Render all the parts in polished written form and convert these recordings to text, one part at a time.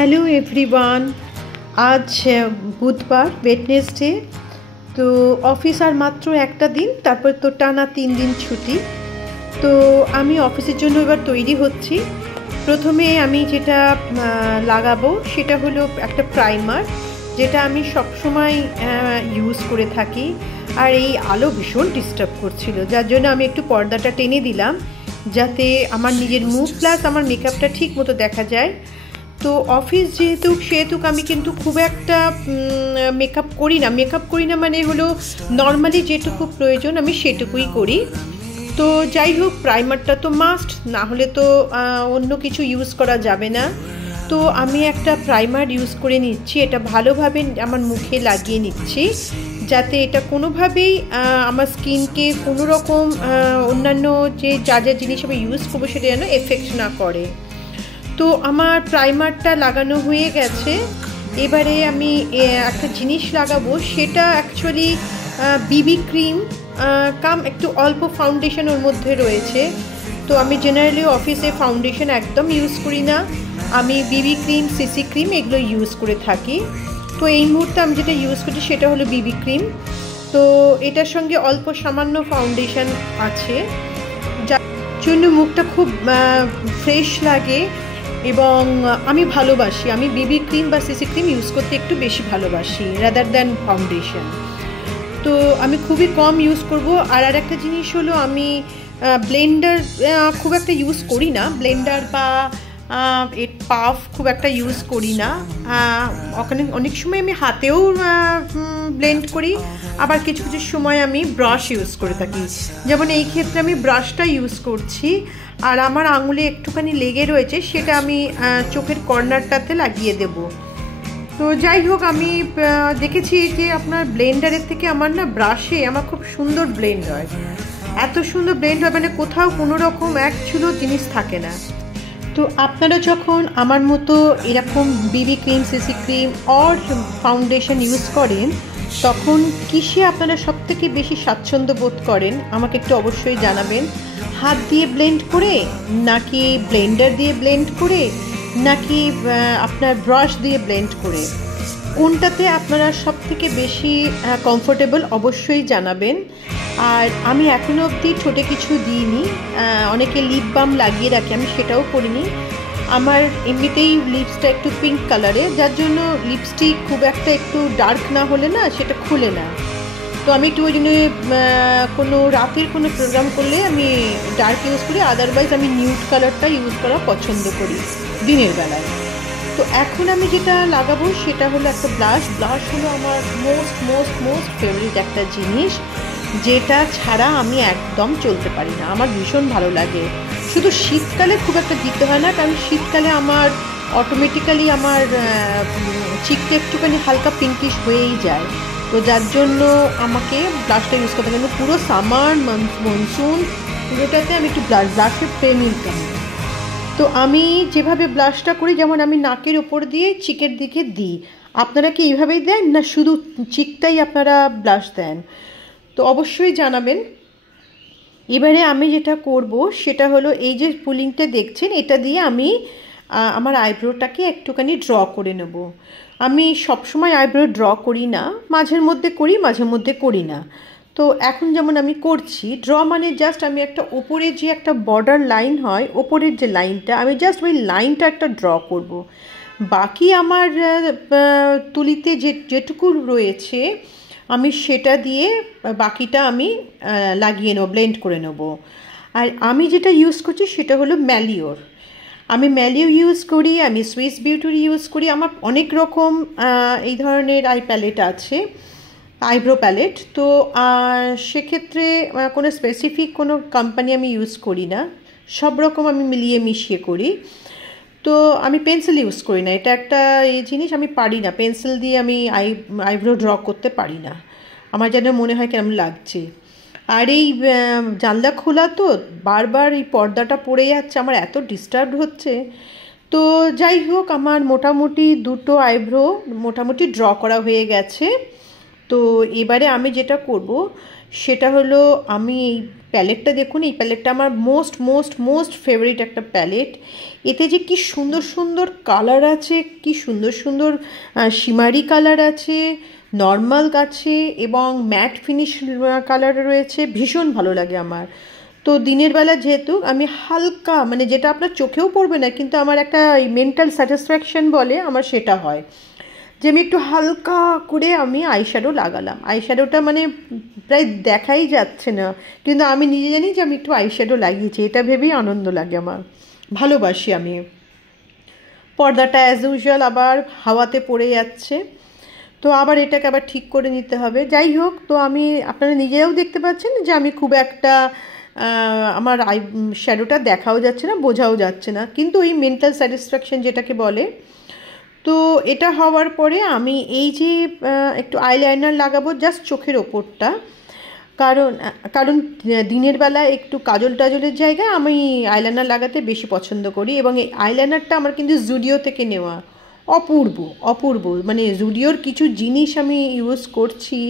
Hello everyone. আজ বুধবার, Wednesday. তো অফিস আর মাত্র একটা দিন, তারপর তো টানা 3 দিন ছুটি। তো আমি অফিসের জন্য এবার তৈরি হচ্ছি। প্রথমে আমি যেটা লাগাবো সেটা হলো একটা প্রাইমার, যেটা আমি সবসময় ইউজ করে থাকি। আর এই আলো ভীষণ ডিস্টার্ব করছিল, যার জন্য আমি একটু পর্দাটা টেনে দিলাম, যাতে আমার নিজের মুখ প্লাস আমার মেকআপটা ঠিক মতো দেখা যায়। তো অফিস সেহেতু আমি কিন্তু খুব একটা মেকআপ করি না মানে হলো নর্মালি যেটুকু প্রয়োজন আমি সেটুকুই করি। তো যাই হোক, প্রাইমারটা তো মাস্ট, না হলে তো অন্য কিছু ইউজ করা যাবে না। তো আমি একটা প্রাইমার ইউজ করে নিচ্ছি, এটা ভালোভাবে আমার মুখে লাগিয়ে নিচ্ছি, যাতে এটা কোনোভাবেই আমার স্কিনকে কোনো রকম অন্যান্য যা জিনিস আমি ইউজ করবো সেটা যেন এফেক্ট না করে। তো আমার প্রাইমারটা লাগানো হয়ে গেছে। এবারে আমি একটা জিনিস লাগাবো, সেটা অ্যাকচুয়ালি বিবি ক্রিম কাম একটু অল্প ফাউন্ডেশন ওর মধ্যে রয়েছে। তো আমি জেনারেলি অফিসে ফাউন্ডেশন একদম ইউজ করি না, আমি বিবি ক্রিম, সিসি ক্রিম এগুলো ইউজ করে থাকি। তো এই মুহূর্তে আমি যেটা ইউজ করছি সেটা হলো বিবি ক্রিম। তো এটার সঙ্গে অল্প সামান্য ফাউন্ডেশন আছে, যার জন্য মুখটা খুব ফ্রেশ লাগে এবং আমি ভালোবাসি। আমি বিবি ক্রিম বা সিসি ক্রিম ইউজ করতে একটু বেশি ভালোবাসি রাদার দ্যান ফাউন্ডেশন। তো আমি খুবই কম ইউজ করব। আর একটা জিনিস হলো, আমি ব্লেন্ডার খুব একটা ইউজ করি না, ব্লেন্ডার বা পাফ খুব একটা ইউজ করি না। অনেক সময় আমি হাতেও ব্লেন্ড করি, আবার কিছু কিছু সময় আমি ব্রাশ ইউজ করে থাকি। যেমন এই ক্ষেত্রে আমি ব্রাশটা ইউজ করছি, আর আমার আঙুলে একটুখানি লেগে রয়েছে, সেটা আমি চোখের কর্নারটাতে লাগিয়ে দেব। তো যাই হোক, আমি দেখেছি যে আপনার ব্লেন্ডারের থেকে আমার ব্রাশে আমার খুব সুন্দর ব্লেন্ড হয়, এত সুন্দর ব্লেন্ড হয়, মানে কোথাও কোনো রকম এক চুলো জিনিস থাকে না। তো আপনারা যখন আমার মতো এরকম বিবি cream, CC cream or foundation use করেন, তখন কিসে আপনারা সবথেকে বেশি স্বাচ্ছন্দ্য বোধ করেন আমাকে একটু অবশ্যই জানাবেন। হাত দিয়ে ব্লেন্ড করে, নাকি ব্লেন্ডার দিয়ে ব্লেন্ড করে, নাকি আপনার ব্রাশ দিয়ে ব্লেন্ড করে, কোনটাতে আপনারা সবথেকে বেশি কমফোর্টেবল অবশ্যই জানাবেন। আর আমি এখনও অবধি ঠোঁটে কিছু দিইনি, অনেকে লিপ বাম লাগিয়ে রাখে, আমি সেটাও করিনি। আমার এমনিতেই লিপসটা একটু পিঙ্ক কালারে, যার জন্য লিপস্টিক খুব একটা একটু ডার্ক না হলে না সেটা খুলে না। তো আমি একটু ওই জন্য কোনো রাতের কোনো প্রোগ্রাম করলে আমি ডার্ক ইউজ করি, আদারওয়াইজ আমি নিউড কালারটা ইউজ করা পছন্দ করি দিনের বেলায়। তো এখন আমি যেটা লাগাবো সেটা হলো একটা ব্লাশ হলো আমার মোস্ট ফেভারিট একটা জিনিস, যেটা ছাড়া আমি একদম চলতে পারি না। আমার ভীষণ ভালো লাগে, শুধু শীতকালে খুব একটা দিতে হয় না, কারণ শীতকালে আমার অটোমেটিক্যালি আমার চিকটা একটুখানি হালকা পিঙ্কিশ হয়েই যায়। তো যার জন্য আমাকে ব্লাশটা ইউজ করতে হয়, কিন্তু পুরো সামার মনসুন পুরোটাতে আমি একটু ব্লাশের প্রেমিক। তো আমি যেভাবে ব্লাশটা করি, যেমন আমি নাকের ওপর দিয়ে চিকের দিকে দিই, আপনারা কি এইভাবেই দেন না শুধু চিকটাই আপনারা ব্লাশ দেন? তো অবশ্যই জানাবেন। এবারে আমি যেটা করব সেটা হলো, এই যে পুলিংটা দেখছেন, এটা দিয়ে আমি আমার আইব্রোটাকে একটুখানি ড্র করে নেব। আমি সবসময় আইব্রো ড্র করি না, মাঝের মধ্যে করি, মাঝে মধ্যে করি না। তো এখন যেমন আমি করছি ড্র, মানে জাস্ট আমি একটা ওপরে যে একটা বর্ডার লাইন হয়, ওপরের যে লাইনটা, আমি জাস্ট ওই লাইনটা একটা ড্র করব। বাকি আমার তুলিতে যেটুকু রয়েছে আমি সেটা দিয়ে বাকিটা আমি লাগিয়ে নেব, ব্লেন্ড করে নেব। আর আমি যেটা ইউজ করছি সেটা হলো ম্যালিওর। আমি ম্যালিও ইউজ করি, আমি সুইস বিউটির ইউজ করি। আমার অনেক রকম এই ধরনের আই প্যালেট আছে, আইব্রো প্যালেট। তো সেক্ষেত্রে কোনো স্পেসিফিক কোনো কোম্পানি আমি ইউজ করি না, সব রকম আমি মিলিয়ে মিশিয়ে করি। তো আমি পেন্সিল ইউজ করি না, এটা একটা এই জিনিস আমি পারি না, পেন্সিল দিয়ে আমি আইব্রো ড্র করতে পারি না, আমার যেন মনে হয় কেমন লাগছে। আর এই জানলা খোলা, তো বারবার এই পর্দাটা পড়ে যাচ্ছে, আমার এত ডিস্টার্ব হচ্ছে। তো যাই হোক, আমার মোটামুটি দুটো আইব্রো মোটামুটি ড্র করা হয়ে গেছে। তো এবারে আমি যেটা করব সেটা হলো আমি এই প্যালেটটা দেখুন, এই প্যালেটটা আমার মোস্ট মোস্ট মোস্ট ফেভারিট একটা প্যালেট। এতে যে কি সুন্দর সুন্দর কালার আছে, কি সুন্দর সুন্দর শিমারি কালার আছে, নর্মাল আছে এবং ম্যাট ফিনিশ কালার রয়েছে, ভীষণ ভালো লাগে আমার। তো দিনের বেলা যেহেতু আমি হালকা, মানে যেটা আপনার চোখেও পড়বে না কিন্তু আমার একটা মেন্টাল স্যাটিসফ্যাকশন বলে আমার, সেটা হয় যে আমি একটু হালকা করে আমি আইশ্যাডো লাগালাম। আইশ্যাডোটা মানে প্রায় দেখাই যাচ্ছে না, কিন্তু আমি নিজে জানি যে আমি একটু আইশ্যাডো লাগিয়েছি, এটা ভেবেই আনন্দ লাগে আমার, ভালোবাসি আমি। পর্দাটা অ্যাজ ইউজুয়াল আবার হাওয়াতে পড়ে যাচ্ছে, তো আবার এটাকে আবার ঠিক করে নিতে হবে। যাই হোক, তো আমি, আপনারা নিজেরাও দেখতে পাচ্ছেন যে আমি খুব একটা আমার শ্যাডোটা দেখাও যাচ্ছে না, বোঝাও যাচ্ছে না, কিন্তু ওই মেন্টাল স্যাটিসফ্যাকশন যেটাকে বলে। তো এটা হওয়ার পরে আমি এই যে একটু আইলাইনার লাগাবো জাস্ট চোখের ওপরটা, কারণ কারণ দিনের বেলা একটু কাজল টাজলের জায়গায় আমি আইলাইনার লাগাতে বেশি পছন্দ করি। এবং এই আইলাইনারটা আমার কিন্তু জুডিও থেকে নেওয়া, অপূর্ব অপূর্ব, মানে জুডিওর কিছু জিনিস আমি ইউজ করছি,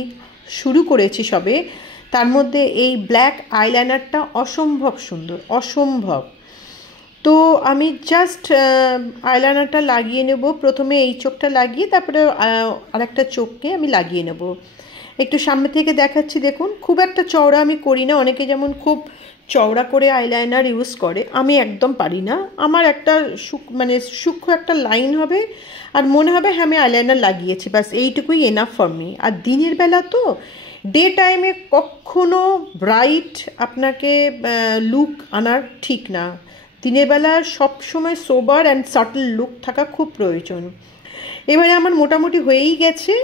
শুরু করেছি সবে, তার মধ্যে এই ব্ল্যাক আইলাইনারটা অসম্ভব সুন্দর, অসম্ভব। তো আমি জাস্ট আইলাইনারটা লাগিয়ে নেব, প্রথমে এই চোখটা লাগিয়ে তারপরে আরেকটা চোখকে আমি লাগিয়ে নেব। একটু সামনে থেকে দেখাচ্ছি, দেখুন খুব একটা চওড়া আমি করি না, অনেকে যেমন খুব চওড়া করে আইলাইনার ইউজ করে, আমি একদম পারি না। আমার একটা মানে সূক্ষ্ম একটা লাইন হবে আর মনে হবে হ্যাঁ আমি আইলাইনার লাগিয়েছি, ব্যাস এইটুকুই এনাফ ফর মি। আর দিনের বেলা তো ডে টাইমে কখনো ব্রাইট আপনাকে লুক আনার ঠিক না, দিনের বেলা সবসময় সোবার অ্যান্ড সাটল লুক থাকা খুব প্রয়োজন। এবারে আমার মোটামুটি হয়েই গেছে,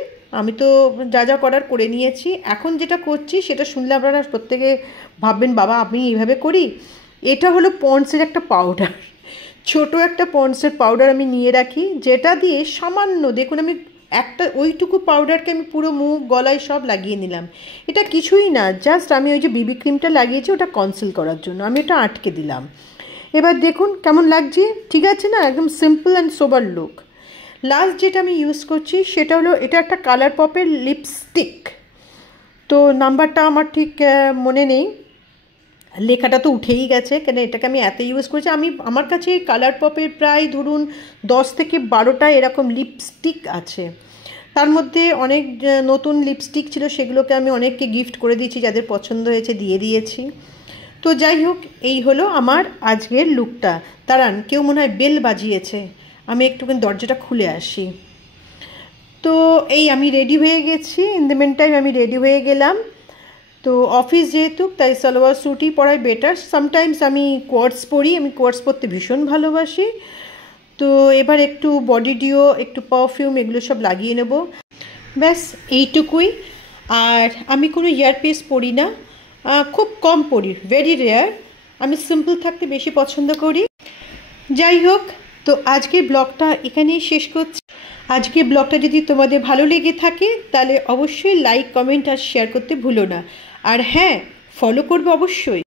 আমি তো যা যা করার করে নিয়েছি। এখন যেটা করছি সেটা শুনলে আপনারা প্রত্যেকে ভাববেন বাবা আমি এইভাবে করি। এটা হলো পন্ডসের একটা পাউডার, ছোট একটা পন্ডসের পাউডার আমি নিয়ে রাখি, যেটা দিয়ে সামান্য, দেখুন আমি একটা ওইটুকু পাউডারকে আমি পুরো মুখ গলায় সব লাগিয়ে নিলাম। এটা কিছুই না, জাস্ট আমি ওই যে বিবি ক্রিমটা লাগিয়েছি ওটা কনসিল করার জন্য আমি এটা আটকে দিলাম। এবার দেখুন কেমন লাগছে, ঠিক আছে না, একদম simple and sober look. Last যেটা আমি ইউজ করছি সেটা হলো, এটা একটা কালার পপের লিপস্টিক, তো নাম্বারটা আমার ঠিক মনে নেই, লেখাটা তো উঠেই গেছে, কেন এটাকে আমি এত ইউজ করেছি। আমার কাছে কালার পপের প্রায় ধরুন 10 থেকে 12টা এরকম লিপস্টিক আছে, তার মধ্যে অনেক নতুন লিপস্টিক ছিল, সেগুলোকে আমি অনেককে গিফট করে দিয়েছি, যাদের পছন্দ হয়েছে দিয়ে দিয়েছি। তো যাই হোক, এই হলো আমার আজকের লুকটা। দাঁড়ান, কেউ মনে হয় বেল বাজিয়েছে, আমি একটুখানি দরজাটা খুলে আসি। তো এই আমি রেডি হয়ে গেছি, ইন দ্য মেন টাইম আমি রেডি হয়ে গেলাম। তো অফিস যেহেতু, তাই সালোয়ার স্যুটই পরাই বেটার। সামটাইমস আমি কোয়ার্টস পরি, আমি কোয়ার্টস পরতে ভীষণ ভালোবাসি। তো এবার একটু বডি ডিও, একটু পারফিউম, এগুলো সব লাগিয়ে নেব, ব্যাস এইটুকুই। আর আমি কোনো ইয়ারপিস পরি না, খুব কম পরি, ভেরি রেয়ার, আমি সিম্পল থাকতে বেশি পছন্দ করি। যাই হোক, তো আজকের ব্লগটা এখানেই শেষ করছি। আজকের ব্লগটা যদি তোমাদের ভালো লেগে থাকে তাহলে অবশ্যই লাইক, কমেন্ট আর শেয়ার করতে ভুলো না। আর হ্যাঁ, ফলো করবে অবশ্যই।